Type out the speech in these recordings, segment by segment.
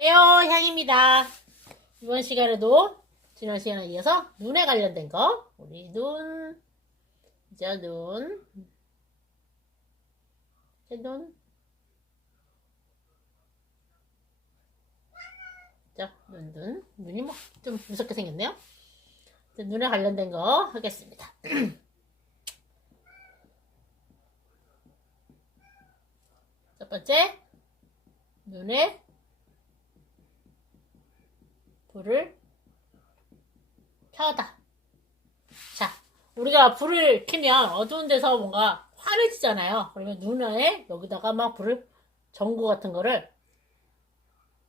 에어 향입니다. 이번 시간에도 지난 시간에 이어서 눈에 관련된 거 우리 눈, 이제 눈, 제 눈, 자, 눈, 눈, 눈이 뭐 좀 무섭게 생겼네요. 눈에 관련된 거 하겠습니다. 첫 번째, 눈에 불을 켜다. 자, 우리가 불을 켜면 어두운 데서 뭔가 환해지잖아요. 그러면 눈에 여기다가 막 불을 전구 같은 거를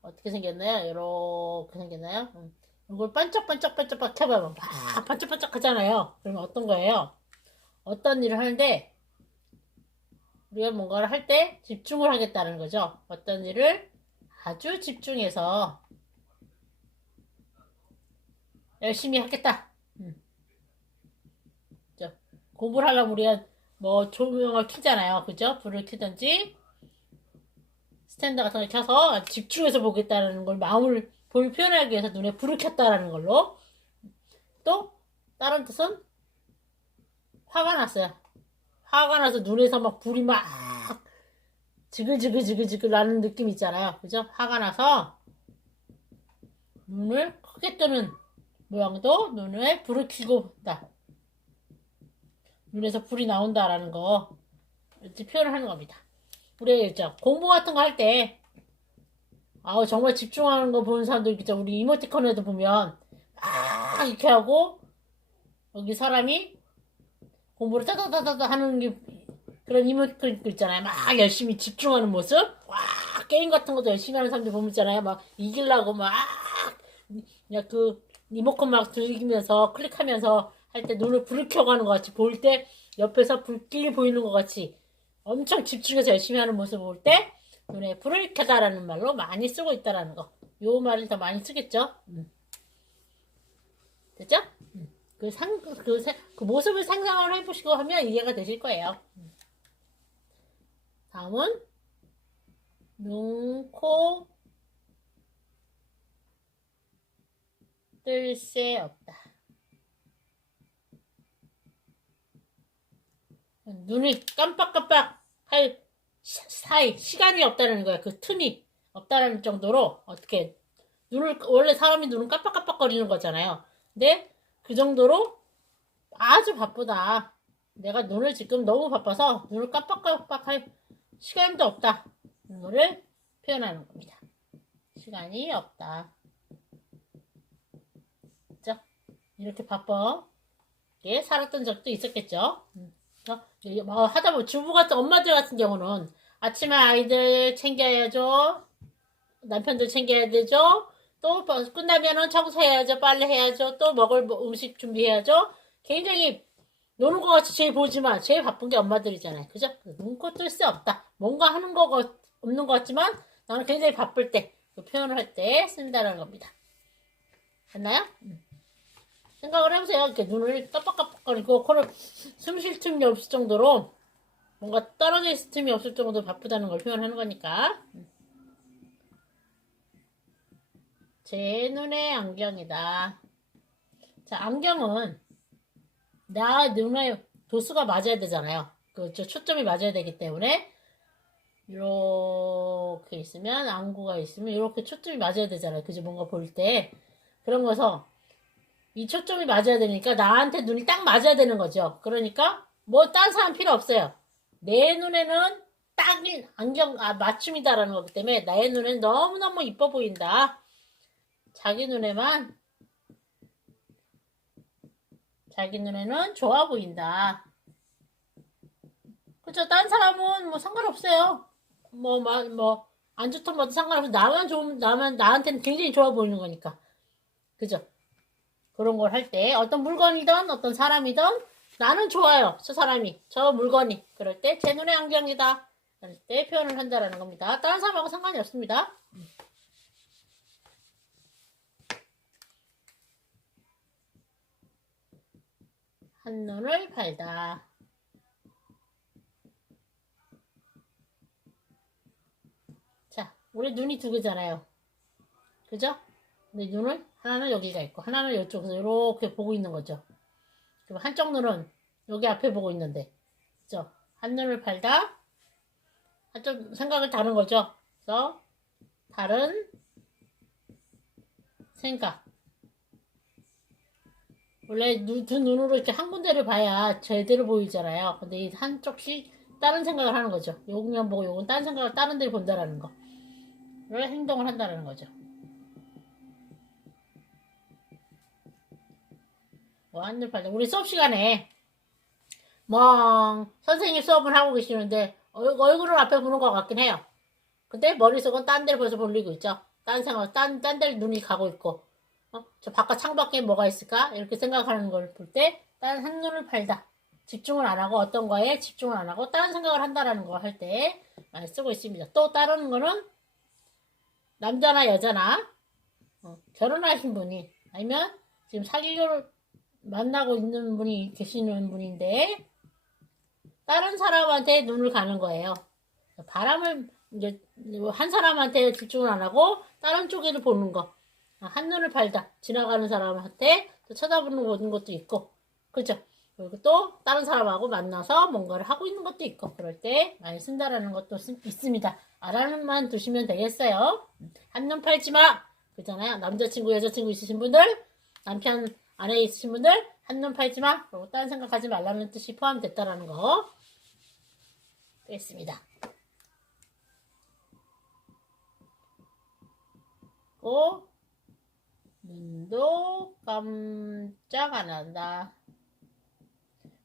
어떻게 생겼나요? 이렇게 생겼나요? 음. 이걸 반짝반짝반짝 켜봐요. 막 반짝반짝 하잖아요. 그러면 어떤 거예요? 어떤 일을 하는데 우리가 뭔가를 할 때 집중을 하겠다는 거죠. 어떤 일을 아주 집중해서 열심히 하겠다. 음. 저, 공부를 하려면 우리가 뭐 조명을 켜잖아요. 그죠? 불을 켜든지 스탠드 같은 걸 켜서 집중해서 보겠다는 걸 마음을 볼 표현하기 위해서 눈에 불을 켰다라는 걸로 또 다른 뜻은 화가 났어요. 화가 나서 눈에서 막 불이 막 지글지글지글지글 나는 느낌 있잖아요. 그죠? 화가 나서 눈을 크게 뜨는 모양도 눈에 불을 켜고 있다. 눈에서 불이 나온다라는 거 이렇게 표현을 하는 겁니다. 우리 이제 공부 같은 거 할 때 아우 정말 집중하는 거 보는 사람들 있죠. 우리 이모티콘에도 보면 막 이렇게 하고 여기 사람이 공부를 따다다다다 하는 게 그런 이모티콘 있잖아요. 막 열심히 집중하는 모습. 와 게임 같은 것도 열심히 하는 사람들 보면 있잖아요. 막 이기려고 막 그냥 그 리모컨 막 들리면서 클릭하면서 할 때 눈을 불을 켜가는 것 같이 볼 때 옆에서 불길이 보이는 것 같이 엄청 집중해서 열심히 하는 모습을 볼 때 눈에 불을 켜다라는 말로 많이 쓰고 있다라는 거. 요 말을 더 많이 쓰겠죠. 음. 됐죠? 음. 그 상, 그, 사- 그 모습을 상상을 해보시고 하면 이해가 되실 거예요. 음. 다음은 눈, 코, 뜰 새 없다. 눈이 깜빡깜빡 할 시- 사이, 시간이 없다는 거야. 그 틈이 없다는 정도로 어떻게 눈을 원래 사람이 눈은 깜빡깜빡거리는 거잖아요. 근데 그 정도로 아주 바쁘다. 내가 눈을 지금 너무 바빠서 눈을 깜빡깜빡할 시간도 없다. 이거를 표현하는 겁니다. 시간이 없다. 그죠? 이렇게 바쁘게 살았던 적도 있었겠죠. 음. 뭐 하다 보면 주부 같은 엄마들 같은 경우는 아침에 아이들 챙겨야죠. 남편들 챙겨야 되죠. 또뭐 끝나면은 청소해야죠. 빨래 해야죠. 또 먹을 뭐 음식 준비해야죠. 굉장히 노는 것 같이 제일 보지만 제일 바쁜 게 엄마들이잖아요. 그죠? 눈코 뜰 새 없다. 뭔가 하는 거 같- 없는 것 같지만 나는 굉장히 바쁠 때, 그 표현을 할 때 쓴다는 겁니다. 됐나요? 음. 생각을 해보세요. 이렇게 눈을 깜빡깜빡거리고 코를 숨 쉴 틈이 없을 정도로 뭔가 떨어져 있을 틈이 없을 정도로 바쁘다는 걸 표현하는 거니까. 제 눈의 안경이다. 자, 안경은 나 눈에 도수가 맞아야 되잖아요. 그저 초점이 맞아야 되기 때문에 이렇게 있으면 안구가 있으면 이렇게 초점이 맞아야 되잖아요. 그죠? 뭔가 볼 때 그런 거서 이 초점이 맞아야 되니까 나한테 눈이 딱 맞아야 되는 거죠. 그러니까 뭐 딴 사람 필요 없어요. 내 눈에는 딱인 안경 아, 맞춤이다라는 거기 때문에 나의 눈엔 너무너무 이뻐 보인다. 자기 눈에만 자기 눈에는 좋아 보인다. 그죠? 딴 사람은 뭐 상관없어요. 뭐, 뭐, 뭐, 안 좋던 것도 상관없어. 나만 좋으면, 나만, 나한테는 굉장히 좋아 보이는 거니까. 그죠? 그런 걸 할 때, 어떤 물건이든, 어떤 사람이든, 나는 좋아요. 저 사람이, 저 물건이. 그럴 때, 제 눈의 안경이다. 그럴 때 표현을 한다라는 겁니다. 다른 사람하고 상관이 없습니다. 한눈을 팔다. 자, 우리 눈이 두 개잖아요. 그죠? 근데 눈은 하나는 여기가 있고 하나는 이쪽에서 이렇게 보고 있는 거죠. 그럼 한쪽 눈은 여기 앞에 보고 있는데, 그죠? 한 눈을 팔다 한쪽 생각을 다른 거죠. 그래서 다른 생각. 원래 눈, 두 눈으로 이렇게 한 군데를 봐야 제대로 보이잖아요. 근데 이 한쪽씩 다른 생각을 하는 거죠. 요것만 보고 요건 다른 생각을 다른 데를 본다라는 거. 를 행동을 한다라는 거죠. 뭐 한눈 팔다. 우리 수업 시간에 멍 선생님 수업을 하고 계시는데 얼- 얼굴을 앞에 보는 것 같긴 해요. 근데 머릿속은 딴 데를 벌써 돌리고 있죠. 딴 생각, 딴, 딴 데를 눈이 가고 있고, 어? 저 바깥 창밖에 뭐가 있을까? 이렇게 생각하는 걸 볼 때, 딴 한눈을 팔다. 집중을 안 하고 어떤 거에 집중을 안 하고 다른 생각을 한다라는 거 할 때 많이 쓰고 있습니다. 또 다른 거는 남자나 여자나 어, 결혼하신 분이 아니면 지금 사귀를 만나고 있는 분이 계시는 분인데 다른 사람한테 눈을 가는 거예요. 바람을 이제 한 사람한테 집중을 안 하고 다른 쪽에를 보는 거. 아, 한눈을 팔다. 지나가는 사람한테 또 쳐다보는 보는 것도 있고. 그죠? 그리고 또 다른 사람하고 만나서 뭔가를 하고 있는 것도 있고. 그럴 때 많이 쓴다라는 것도 쓰- 있습니다. 알아만 두시면 되겠어요. 한 눈 팔지 마. 그잖아요. 남자친구, 여자친구 있으신 분들, 남편, 아내 있으신 분들, 한눈 팔지 마. 그리고 다른 생각하지 말라는 뜻이 포함됐다라는 거. 되겠습니다. 고 눈도 깜짝 안 한다.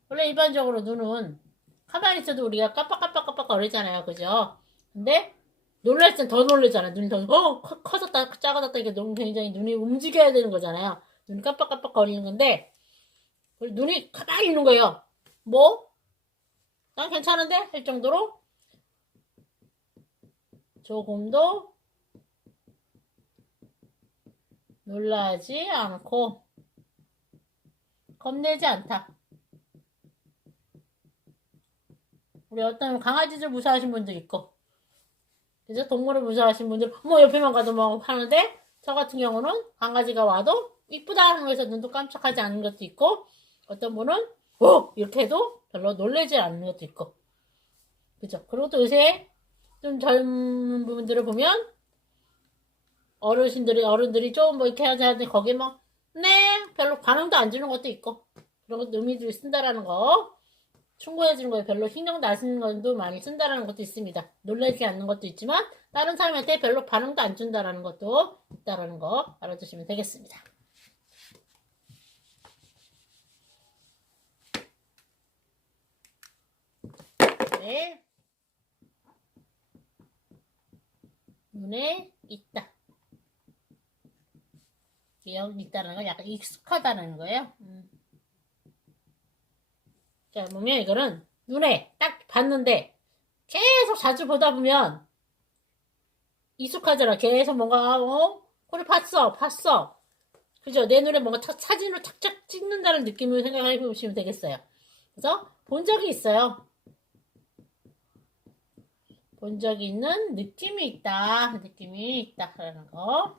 원래 일반적으로 눈은 가만히 있어도 우리가 깜빡깜빡깜빡 거리잖아요. 그죠? 근데 놀랄 땐 더 놀라잖아. 눈이 더, 어, 커- 커졌다, 작아졌다. 이게 굉장히 눈이 움직여야 되는 거잖아요. 눈이 깜빡깜빡 거리는 건데, 눈이 가만히 있는 거예요. 뭐? 난 괜찮은데? 할 정도로 조금 도 놀라지 않고 겁내지 않다. 우리 어떤 강아지들 무서워하시는 분들 있고, 그죠? 동물을 무서워하시는 분들, 뭐 옆에만 가도 막 하는데, 저 같은 경우는 강아지가 와도 이쁘다 하는 거에서 눈도 깜짝하지 않는 것도 있고, 어떤 분은, 오! 이렇게 해도 별로 놀라지 않는 것도 있고, 그죠? 그리고 또 요새 좀 젊은 분들을 보면, 어르신들이, 어른들이 좀 뭐 이렇게 하자는데, 거기에 막, 네! 별로 반응도 안 주는 것도 있고, 그런 것도 의미들이 쓴다라는 거. 충고해 주는 거에 별로 신경도 안 쓰는 것도 많이 쓴다라는 것도 있습니다. 놀라지 않는 것도 있지만 다른 사람한테 별로 반응도 안 준다라는 것도 있다라는 거 알아두시면 되겠습니다. 네. 눈에 있다. 여기 있다는 건 약간 익숙하다는 거예요. 음. 자, 보면 이거는 눈에 딱 봤는데 계속 자주 보다 보면 익숙하잖아. 계속 뭔가, 어? 그래, 봤어, 봤어. 그죠? 내 눈에 뭔가 차- 사진으로 착착 찍는다는 느낌을 생각해 보시면 되겠어요. 그래서 본 적이 있어요. 본 적이 있는 느낌이 있다. 느낌이 있다라는 거.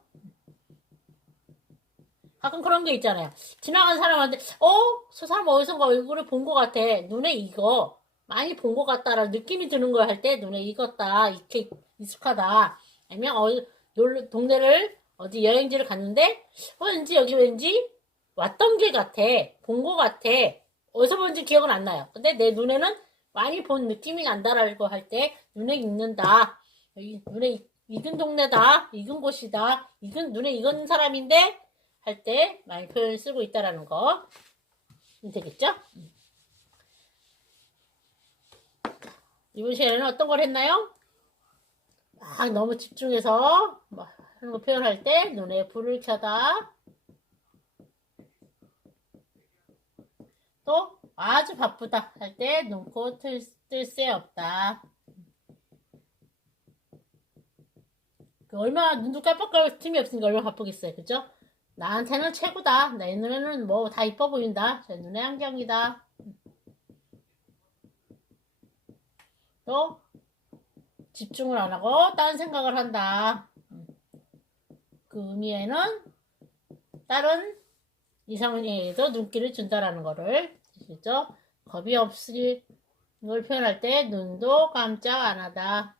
가끔 그런 게 있잖아요. 지나간 사람한테, 어? 저 사람 어디선가 얼굴을 본 것 같아. 눈에 익어. 많이 본 것 같다라는 느낌이 드는 걸 할 때, 눈에 익었다. 이렇게 익숙하다. 아니면, 어, 놀, 동네를, 어디 여행지를 갔는데, 어, 왠지 여기 왠지 왔던 길 같아. 본 것 같아. 어디서 본지 기억은 안 나요. 근데 내 눈에는 많이 본 느낌이 난다라고 할 때, 눈에 익는다. 눈에 익- 익은 동네다. 익은 곳이다. 익은, 눈에 익은 사람인데, 할 때 많이 표현을 쓰고 있다라는 거 되겠죠? 이번 시간에는 어떤 걸 했나요? 막 너무 집중해서 막 하는 거 표현할 때 눈에 불을 켜다 또 아주 바쁘다 할 때 눈코 뜰새 없다 그 얼마나 눈도 깜빡할 틈이 없으니까 얼마나 바쁘겠어요 그죠? 나한테는 최고다. 내 눈에는 뭐 다 이뻐 보인다. 제 눈의 안경이다. 또 집중을 안 하고 딴 생각을 한다. 그 의미에는 다른 이상은에게도 눈길을 준다라는 거를 뜻이죠. 겁이 없을 걸 표현할 때 눈도 깜짝 안 하다.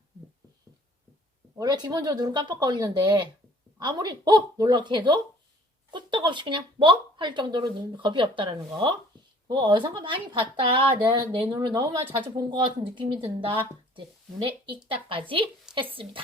원래 기본적으로 눈은 깜빡거리는데 아무리 어 놀랍게 해도 끄떡없이 그냥 뭐 할 정도로 눈 겁이 없다라는 거. 뭐 어디선가 많이 봤다. 내, 내 눈을 너무 많이 자주 본 것 같은 느낌이 든다. 이제 눈에 익다까지 했습니다.